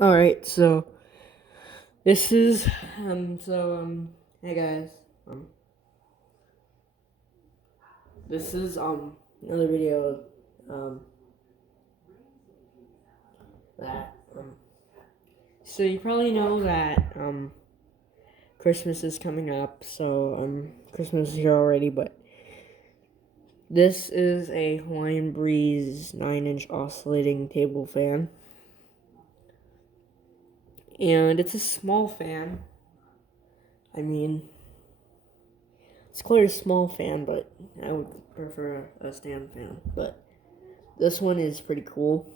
All right, so this is hey guys, um, this is another video um that so you probably know that Christmas is coming up, so Christmas is here already, but this is a Hawaiian Breeze 9-inch oscillating table fan, and it's a small fan. I mean, it's quite a small fan, but I would prefer a stand fan. But this one is pretty cool.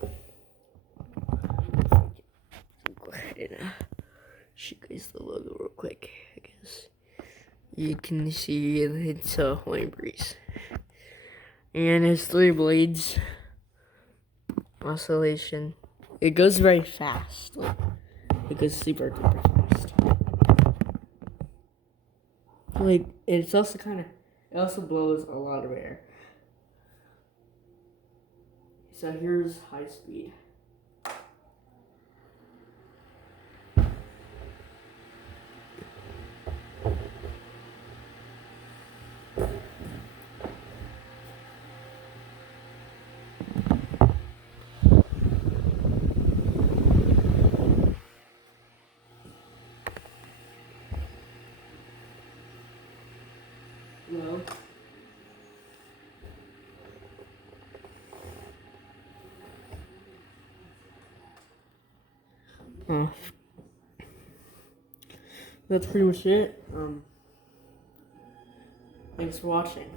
Go ahead and show you guys the logo real quick. I guess you can see it's a Hawaiian Breeze, and it has 3 blades, oscillation. It goes very fast. It goes super duper fast. It's also it also blows a lot of air. So here's high speed. Low. Oh, that's pretty much it. Thanks for watching.